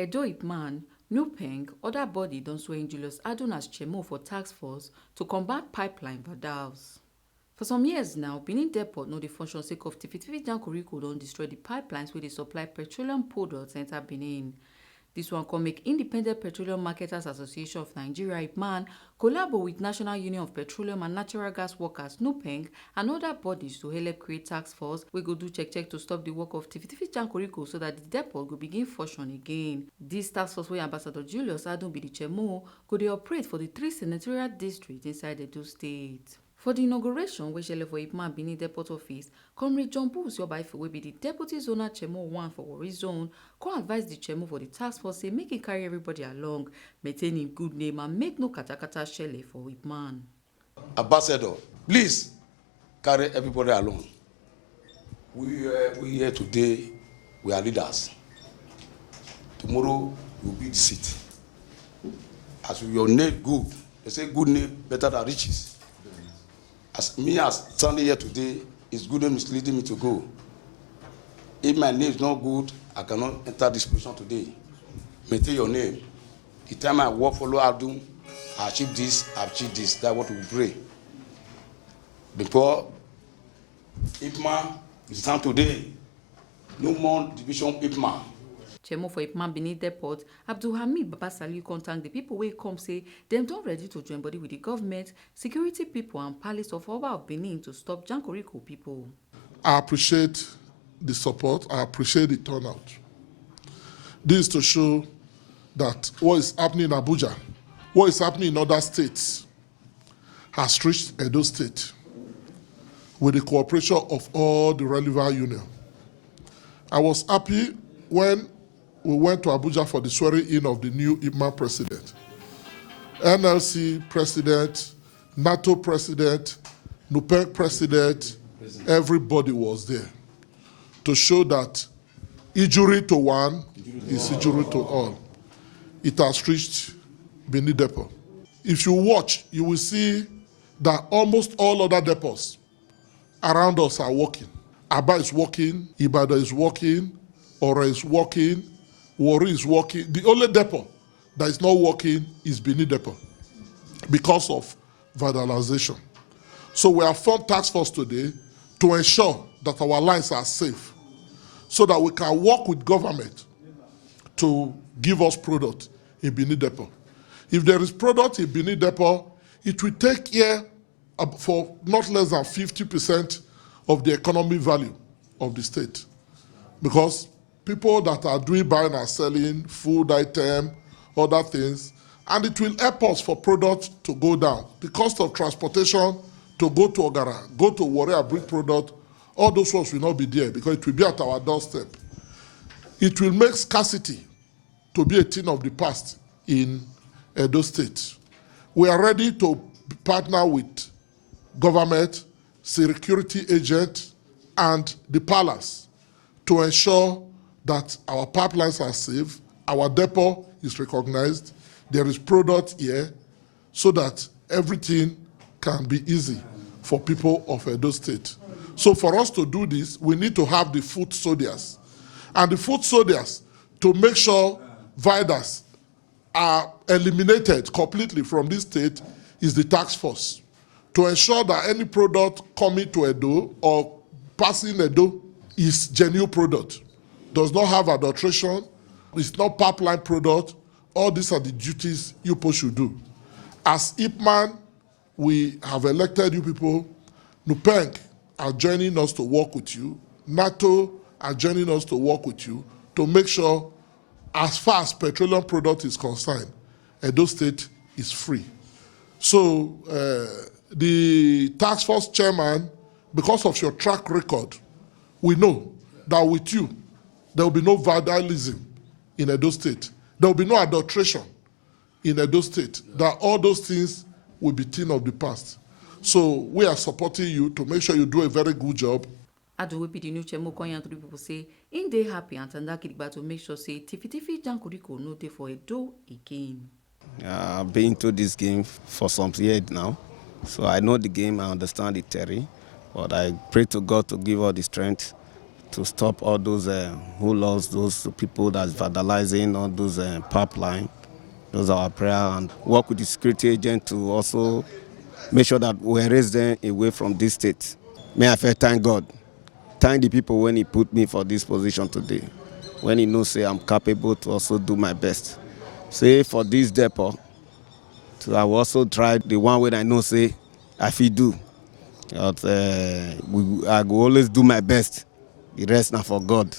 Edo IPMAN, NUPENG, other body don swear in Julius Adun as Chairmo for task force to combat pipeline Vandals. For some years now, Benin Depot no dey function sake of tiffy Jankoriko don destroy the pipelines wey dey supply petroleum products enter Benin. This one come make Independent Petroleum Marketers Association of Nigeria (IPMAN) collabo with National Union of Petroleum and Natural Gas Workers (NUPENG) and other bodies to help create task force wey go do check to stop the work of tiffy Jankoriko so that the depot go begin function again. This task force wey Ambassador Julius Adun be the chairmo go dey operate for the 3 senatorial districts inside Edo State. For the inauguration wey shele for IPMAN Benin Depot office, Comrade John Bulls Yobaife wey be the Deputy Zonal Chairmo 1 for Warri Zone, come advise the Chairmo for the task force say make e carry everybody along, maintain im good name and make no katakata shele for IPMAN. Ambassador, please carry everybody along. We here today, we are leaders. Tomorrow will be the seat. As your name good, they say good name better than riches. As standing here today, it's good name is leading me to go. If my name is not good, I cannot enter this position today. Maintain your name. The time I work for Adun, I achieve this, I achieve this. That's what we pray. Before IPMAN is time today. No more division IPMAN. Chairmo for IPMAN Benin Depot, Abdulhamid Babasaliu contact the people wey come say dem don ready to join body with the government, security people and palace of Oba of Benin to stop Jankoriko people. I appreciate the support. I appreciate the turnout. This is to show that what is happening in Abuja, what is happening in other states, has reached Edo State with the cooperation of all the relevant unions. I was happy when we went to Abuja for the swearing-in of the new IPMAN president. NLC president, NATO president, NUPENG president, everybody was there to show that injury to one is injury to all. It has reached Benin Depot. If you watch, you will see that almost all other depots around us are working. Aba is working, Ibadan is working, Ora is working, Warri is working. The only depot that is not working is Benin Depot because of vandalization. So we have formed task force today to ensure that our lines are safe so that we can work with government to give us product in Benin Depot. If there is product in Benin Depot, it will take care for not less than 50% of the economic value of the state. Because people that are doing buying and selling, food item, other things, and it will help us for product to go down. The cost of transportation to go to Ogara, go to Warri and bring product, all those ones will not be there because it will be at our doorstep. It will make scarcity to be a thing of the past in Edo State. We are ready to partner with government, security agent, and the palace to ensure that our pipelines are safe, our depot is recognized, there is product here, so that everything can be easy for people of Edo State. So for us to do this, we need to have the foot soldiers. And the foot soldiers, to make sure Vandals are eliminated completely from this state, is the task force. To ensure that any product coming to Edo or passing Edo is genuine product, does not have adulteration, it's not pipeline product. All these are the duties you people should do. As IPMAN, we have elected you people. NUPENG are joining us to work with you. NATO are joining us to work with you to make sure, as far as petroleum product is concerned, Edo State is free. So the task force chairman, because of your track record, we know that with you, there will be no vandalism in Edo State. There will be no adulteration in Edo State. That all those things will be thing of the past. So we are supporting you to make sure you do a very good job. Adun wey be the new chairmo come yarn to people say in dey happy and tanda kidigba to make sure say tiffy Jankoriko no dey for Edo again. I've been to this game for some years now, so I know the game, I understand the theory, but I pray to God to give all the strength to stop all those who lost, those people that's vandalizing all those pipeline. Those are our prayer, and work with the security agent to also make sure that we raise them away from this state. May I first thank God, thank the people when He put me for this position today, when He knows say I'm capable to also do my best. Say for this depot, I will also try the one way I know say I fit do. But I go always do my best. The rest now for God.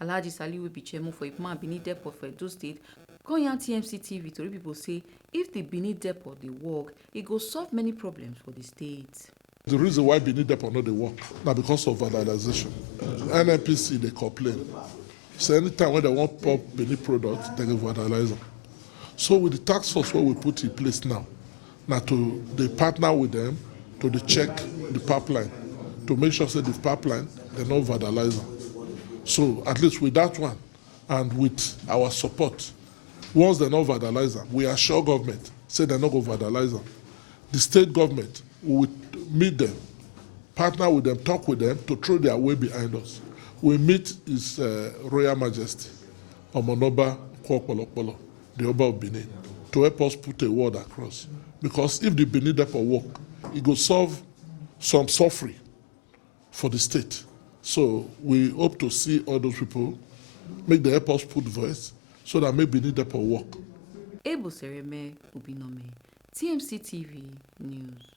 Alhaji Saliu will be chairman for IPMAN Benin Depot for Edo State. Come yarn TMC TV tori people say if the Benin Depot dey work, e go solve many problems for the state. The reason why Benin Depot no dey work na because of vandalization. NNPC dey complain. So anytime when they want pop Benin products, they go vandalize them. So with the task force what we put in place now they partner with them to check the pipeline, to make sure that the pipeline, they not vandalize them. So at least with that one, and with our support, once they not vandalize them, we assure government, say they're not going to vandalize them. The state government will meet them, partner with them, talk with them to throw their way behind us. We meet His Royal Majesty, Omonoba Kwokpolokpolo, the Oba of Benin, to help us put a word across. Because if the Benin Depot work, it will solve some suffering for the state. So we hope to see all those people, make the help us put voice, so that maybe Benin Depot work. Ebo Sereme Ubinome, TMC TV News.